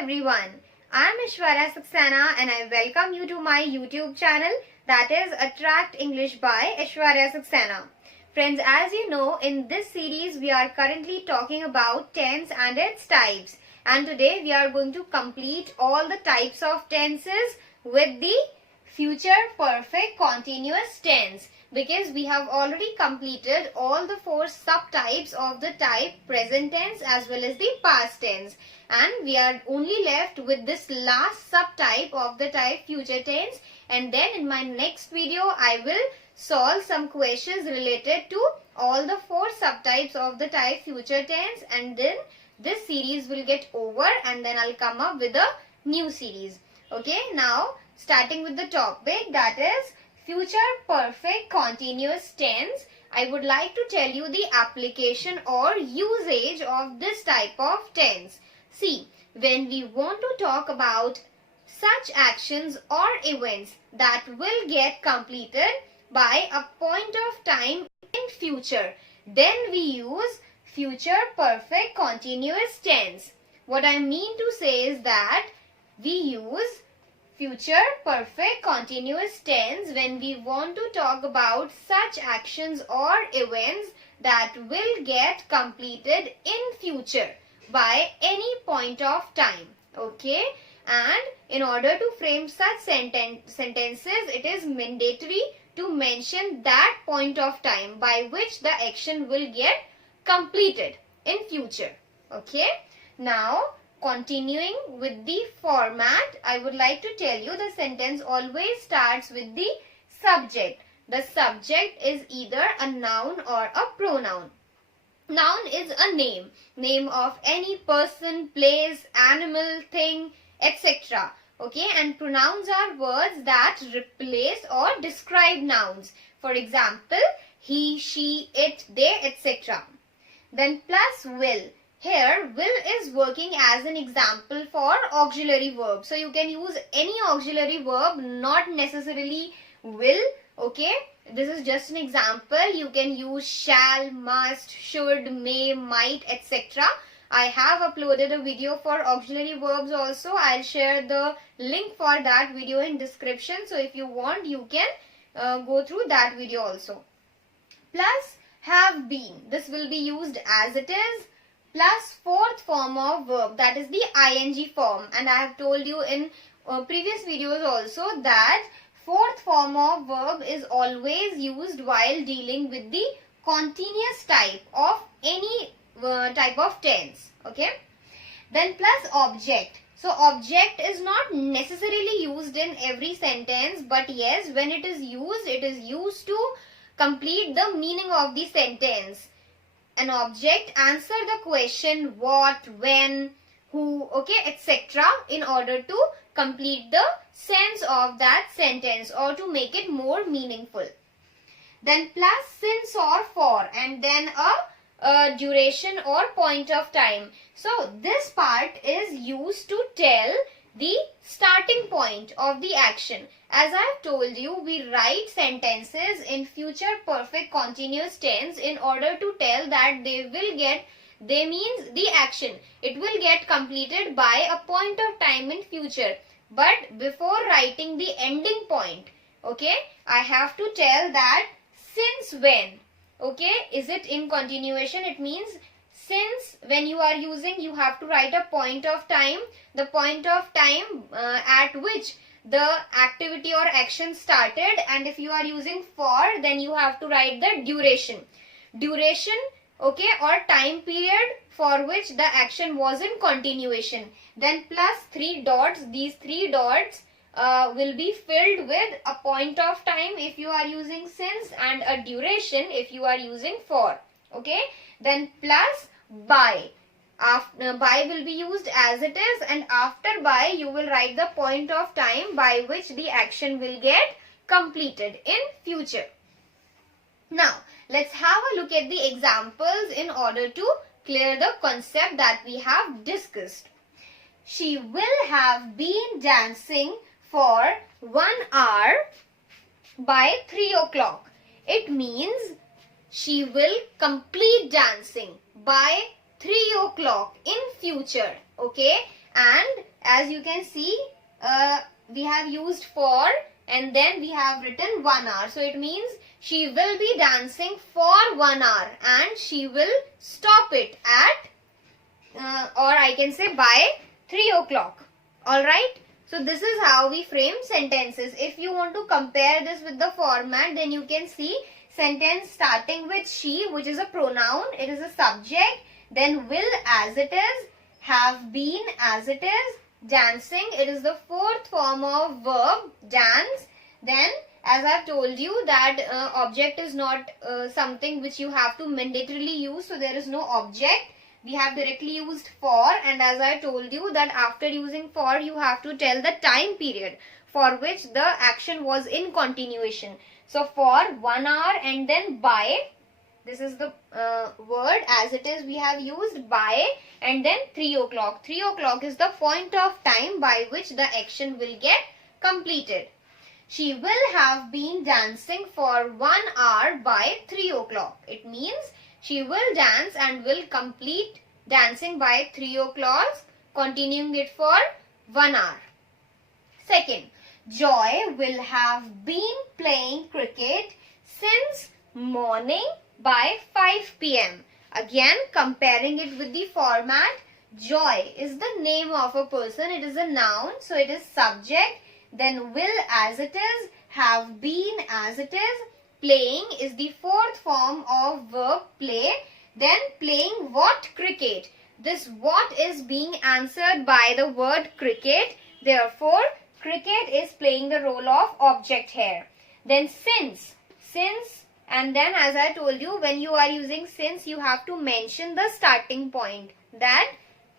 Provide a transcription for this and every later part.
everyone, I am Ishwarya Saxena and I welcome you to my YouTube channel, that is Attract English by Ishwarya Saxena. Friends, as you know, in this series we are currently talking about tense and its types, and today we are going to complete all the types of tenses with the future perfect continuous tense, because we have already completed all the 4 subtypes of the type present tense as well as the past tense, and we are only left with this last subtype of the type future tense. And then in my next video I will solve some questions related to all the 4 subtypes of the type future tense, and then this series will get over and then I'll come up with a new series. Okay, now starting with the topic, that is future perfect continuous tense, I would like to tell you the application or usage of this type of tense. See, when we want to talk about such actions or events that will get completed by a point of time in future, then we use future perfect continuous tense. What I mean to say is that we use future perfect continuous tense when we want to talk about such actions or events that will get completed in future by any point of time. Okay, and in order to frame such sentences, it is mandatory to mention that point of time by which the action will get completed in future. Okay, now continuing with the format, I would like to tell you the sentence always starts with the subject. The subject is either a noun or a pronoun. Noun is a name of any person, place, animal, thing, etc. Okay, and pronouns are words that replace or describe nouns. For example, he, she, it, they, etc. Then plus will. Here, will is working as an example for auxiliary verb. So, you can use any auxiliary verb, not necessarily will. Okay, this is just an example. You can use shall, must, should, may, might, etc. I have uploaded a video for auxiliary verbs also. I'll share the link for that video in description. So, if you want, you can go through that video also. Plus have been. This will be used as it is. Plus fourth form of verb, that is the ing form, and I have told you in previous videos also that fourth form of verb is always used while dealing with the continuous type of any type of tense. Okay, then plus object. So object is not necessarily used in every sentence, but yes, when it is used to complete the meaning of the sentence. An object answer the question what, when, who, okay, etc. in order to complete the sense of that sentence or to make it more meaningful. Then plus since or for, and then a duration or point of time. So this part is used to tell the starting point of the action. As I have told you, we write sentences in future perfect continuous tense in order to tell that they means the action. It will get completed by a point of time in future. But before writing the ending point, okay, I have to tell that since when. Okay, is it in continuation? It means since when you are using, you have to write a point of time, the point of time at which the activity or action started, and if you are using for, then you have to write the duration. Duration, okay, or time period for which the action was in continuation. Then plus 3 dots, these 3 dots will be filled with a point of time if you are using since and a duration if you are using for. Okay, then plus by. By will be used as it is, and after by you will write the point of time by which the action will get completed in future. Now, let's have a look at the examples in order to clear the concept that we have discussed. She will have been dancing for 1 hour by 3 o'clock. It means she will complete dancing by 3 o'clock in future. Okay, And as you can see, we have used for and then we have written 1 hour. So it means she will be dancing for 1 hour and she will stop it at or I can say by 3 o'clock. Alright. So this is how we frame sentences. If you want to compare this with the format, then you can see sentence starting with she, which is a pronoun. It is a subject. Then will as it is, have been as it is, dancing. It is the fourth form of verb, dance. Then as I have told you that object is not something which you have to mandatorily use. So there is no object. We have directly used for, and as I told you that after using for, you have to tell the time period for which the action was in continuation. So for 1 hour and then by, this is the word as it is we have used by, and then 3 o'clock. 3 o'clock is the point of time by which the action will get completed. She will have been dancing for 1 hour by 3 o'clock. It means she will dance and will complete dancing by 3 o'clock, continuing it for 1 hour. Second, Joy will have been playing cricket since morning by 5 p.m. Again, comparing it with the format, Joy is the name of a person. It is a noun, so it is subject. Then will as it is, have been as it is. Playing is the fourth form of verb play. Then playing what? Cricket. This what is being answered by the word cricket. Therefore, cricket is playing the role of object here. Then since, and then as I told you, when you are using since, you have to mention the starting point. That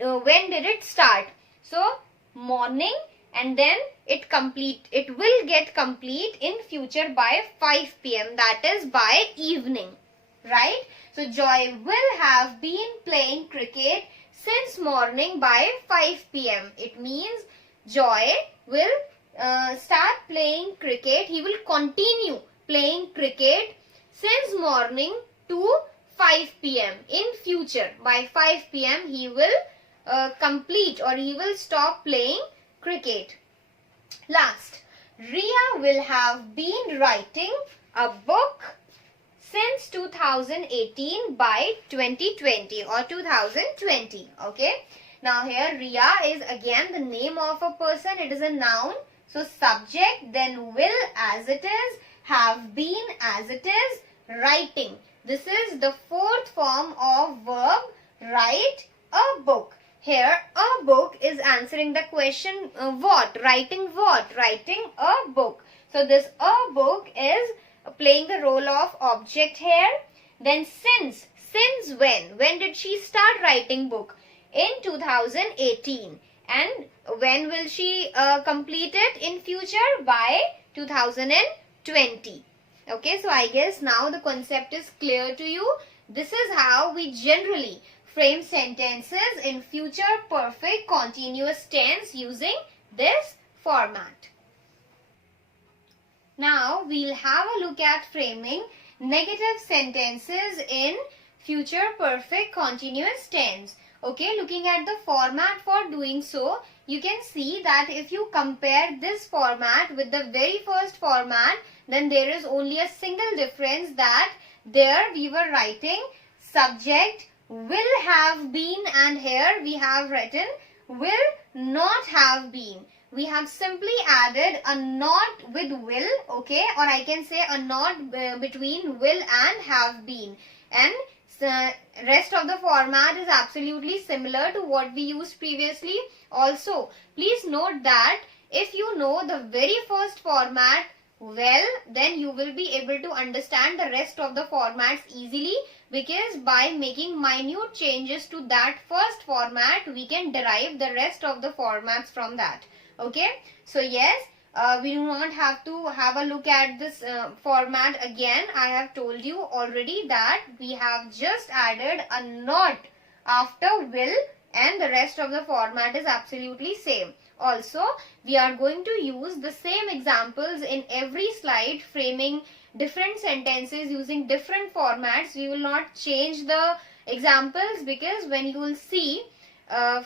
when did it start? So morning, and then it will get complete in future by 5 p.m. That is by evening, right? So Joy will have been playing cricket since morning by 5 p.m. It means Joy will start playing cricket. He will continue playing cricket since morning to 5 p.m. in future. By 5 p.m. he will complete or he will stop playing cricket. Last, Ria will have been writing a book since 2018 by 2020 or 2020. Okay. Now here Ria is again the name of a person. It is a noun. So subject, then will as it is, have been as it is, writing. This is the fourth form of verb, write a book. Here a book is answering the question what? Writing what? Writing a book. So this a book is playing the role of object here. Then since when? When did she start writing book? In 2018. And when will she complete it in future? By 2020. Okay, so I guess now the concept is clear to you. This is how we generally frame sentences in future perfect continuous tense using this format. Now we'll have a look at framing negative sentences in future perfect continuous tense. Okay, looking at the format for doing so, you can see that if you compare this format with the very first format, then there is only a single difference, that there we were writing subject will have been, and here we have written will not have been. We have simply added a not with will, okay, or I can say a not between will and have been, and rest of the format is absolutely similar to what we used previously. Also, please note that if you know the very first format well, then you will be able to understand the rest of the formats easily, because by making minute changes to that first format, we can derive the rest of the formats from that. Okay, so yes, we do not have to have a look at this format again. I have told you already that we have just added a not after will, and the rest of the format is absolutely same. Also, we are going to use the same examples in every slide, framing different sentences using different formats. We will not change the examples, because when you will see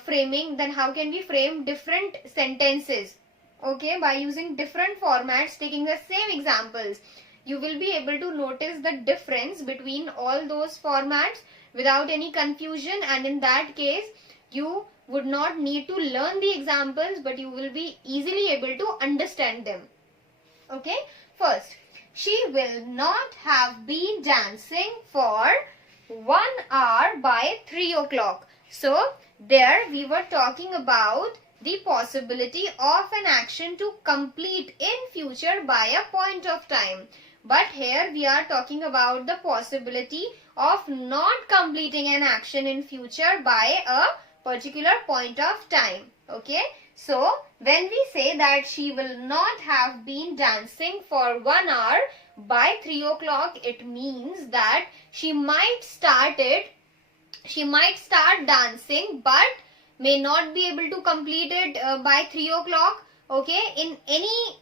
framing, then how can we frame different sentences? Okay, by using different formats, taking the same examples, you will be able to notice the difference between all those formats without any confusion, and in that case you would not need to learn the examples, but you will be easily able to understand them. Okay, first, she will not have been dancing for 1 hour by 3 o'clock. So there we were talking about the possibility of an action to complete in future by a point of time. But here we are talking about the possibility of not completing an action in future by a particular point of time. Okay. So when we say that she will not have been dancing for 1 hour by 3 o'clock, it means that she might start dancing but may not be able to complete it by 3 o'clock. Okay, in any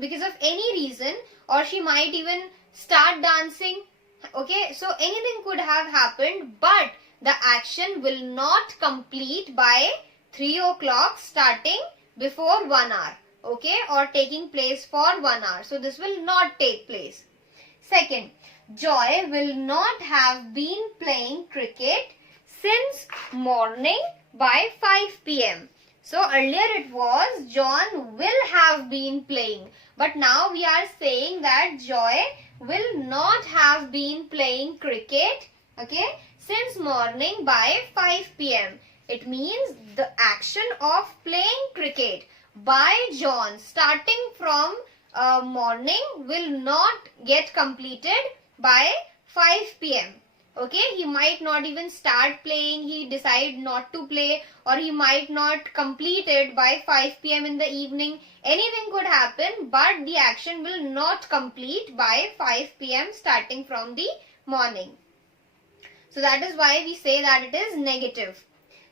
because of any reason, or she might even start dancing. Okay, so anything could have happened, but the action will not complete by 3 o'clock starting before 1 hour. Okay, or taking place for 1 hour. So this will not take place. Second, Joy will not have been playing cricket since morning by 5 p.m. So earlier it was John will have been playing, but now we are saying that Joy will not have been playing cricket, okay, since morning by 5 p.m. It means the action of playing cricket by John starting from morning will not get completed by 5 p.m. Okay, he might not even start playing, he decide not to play, or he might not complete it by 5 p.m. in the evening. Anything could happen, but the action will not complete by 5 p.m. starting from the morning. So that is why we say that it is negative.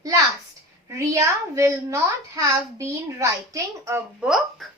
Last, Ria will not have been writing a book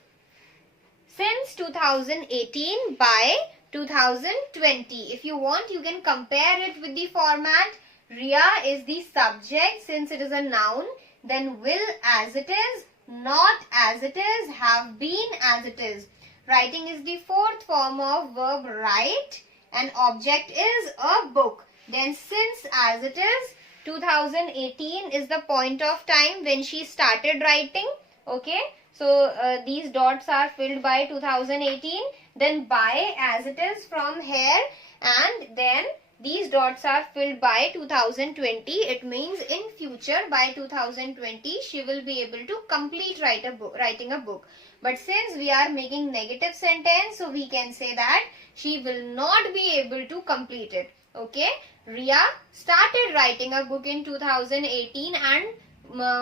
since 2018 by 2020. If you want, you can compare it with the format. Ria is the subject since it is a noun. Then will as it is, not as it is, have been as it is. Writing is the fourth form of verb write, and object is a book. Then since as it is, 2018 is the point of time when she started writing. Okay, so these dots are filled by 2018. Then by as it is from here, and then these dots are filled by 2020. It means in future by 2020 she will be able to complete writing a book. But since we are making negative sentence, so we can say that she will not be able to complete it. Okay, Ria started writing a book in 2018 and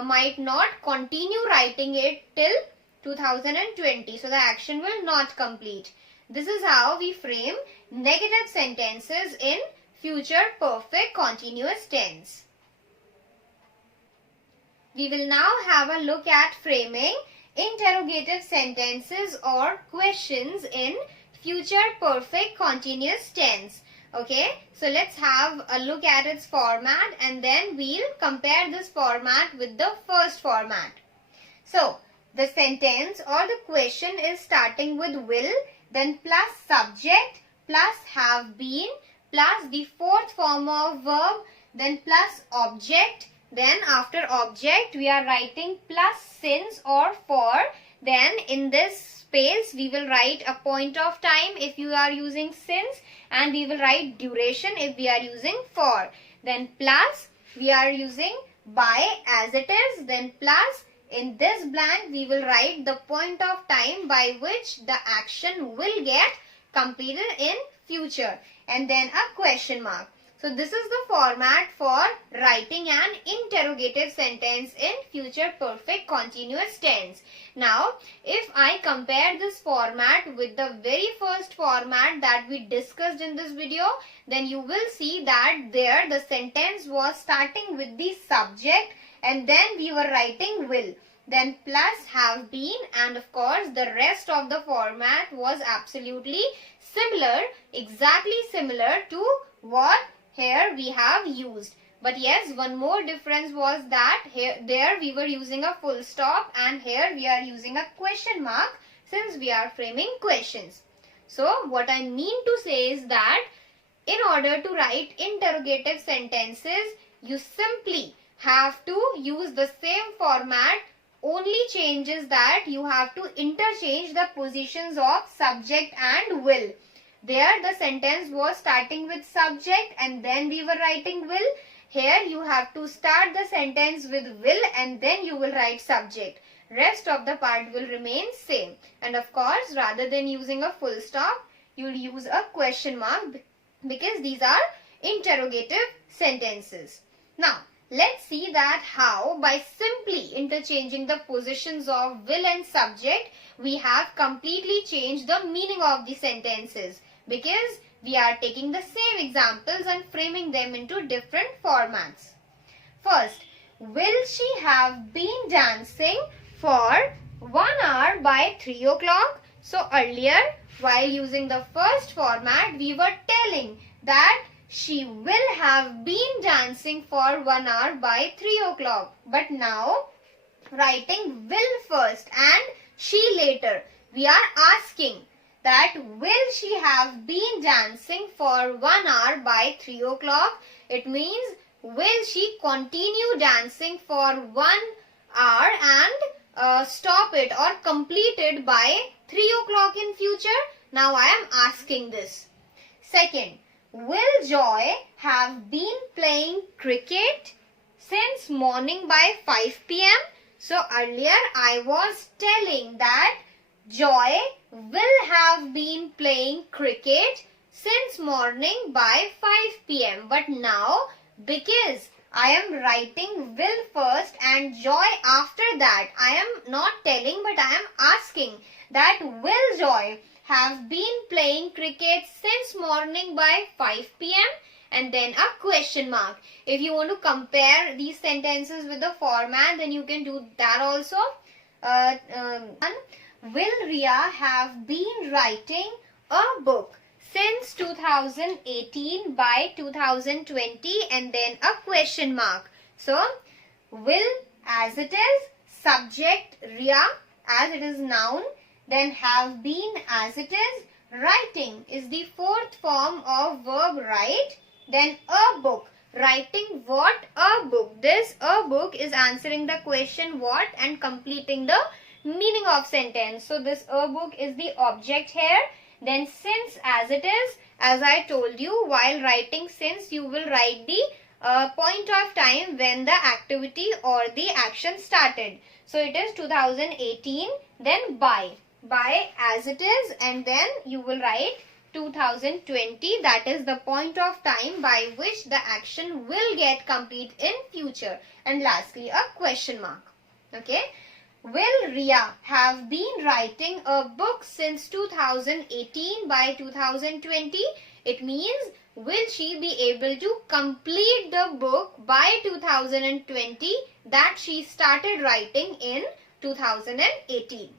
might not continue writing it till 2020. So the action will not complete. This is how we frame negative sentences in future perfect continuous tense. We will now have a look at framing interrogative sentences or questions in future perfect continuous tense. Okay, so let's have a look at its format and then we'll compare this format with the first format. So, the sentence or the question is starting with will, then plus subject, plus have been, plus the fourth form of verb, then plus object. Then after object, we are writing plus since or for. Then in this space, we will write a point of time if you are using since, and we will write duration if we are using for. Then plus, we are using by as it is, then plus. In this blank, we will write the point of time by which the action will get completed in future, and then a question mark. So this is the format for writing an interrogative sentence in future perfect continuous tense. Now, if I compare this format with the very first format that we discussed in this video, then you will see that there the sentence was starting with the subject and then we were writing will, then plus have been, and of course the rest of the format was absolutely similar, exactly similar to what here we have used. But yes, one more difference was that there we were using a full stop and here we are using a question mark since we are framing questions. So what I mean to say is that in order to write interrogative sentences, you simply have to use the same format. Only changes that you have to interchange the positions of subject and will. There the sentence was starting with subject and then we were writing will. Here you have to start the sentence with will and then you will write subject. Rest of the part will remain same. And of course, rather than using a full stop, you will use a question mark because these are interrogative sentences. Now, let's see that how by simply interchanging the positions of will and subject, we have completely changed the meaning of the sentences because we are taking the same examples and framing them into different formats. First, will she have been dancing for 1 hour by 3 o'clock? So earlier, while using the first format, we were telling that she will have been dancing for 1 hour by 3 o'clock. But now, writing will first and she later, we are asking that will she have been dancing for 1 hour by 3 o'clock? It means will she continue dancing for 1 hour and stop it or complete it by 3 o'clock in future? Now I am asking this. Second, will Joy have been playing cricket since morning by 5 p.m.? So earlier I was telling that Joy will have been playing cricket since morning by 5 p.m. But now, because I am writing will first and Joy after that, I am not telling but I am asking that will Joy have been playing cricket since morning by 5 p.m. and then a question mark. If you want to compare these sentences with the format, then you can do that also. Will Ria have been writing a book since 2018 by 2020 and then a question mark. So, will as it is, subject Ria as it is noun, then have been as it is, writing is the fourth form of verb write, then a book. Writing what? A book. This a book is answering the question what and completing the meaning of sentence. So this a book is the object here. Then since as it is, as I told you, while writing since you will write the point of time when the activity or the action started. So it is 2018, then by as it is, and then you will write 2020, that is the point of time by which the action will get complete in future. And lastly a question mark. Okay. Will Ria have been writing a book since 2018 by 2020? It means will she be able to complete the book by 2020 that she started writing in 2018.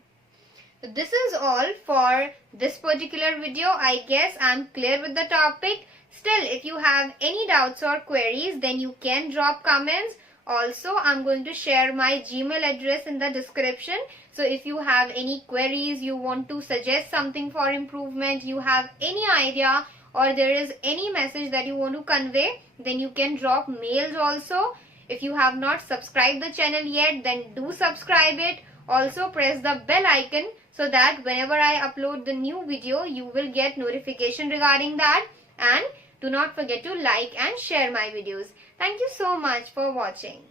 So this is all for this particular video. I guess I'm clear with the topic. Still, if you have any doubts or queries, then you can drop comments. Also, I'm going to share my Gmail address in the description. So if you have any queries, you want to suggest something for improvement, you have any idea or there is any message that you want to convey, then you can drop mails also. If you have not subscribed the channel yet, then do subscribe it. Also press the bell icon so that whenever I upload the new video, you will get notification regarding that. And do not forget to like and share my videos. Thank you so much for watching.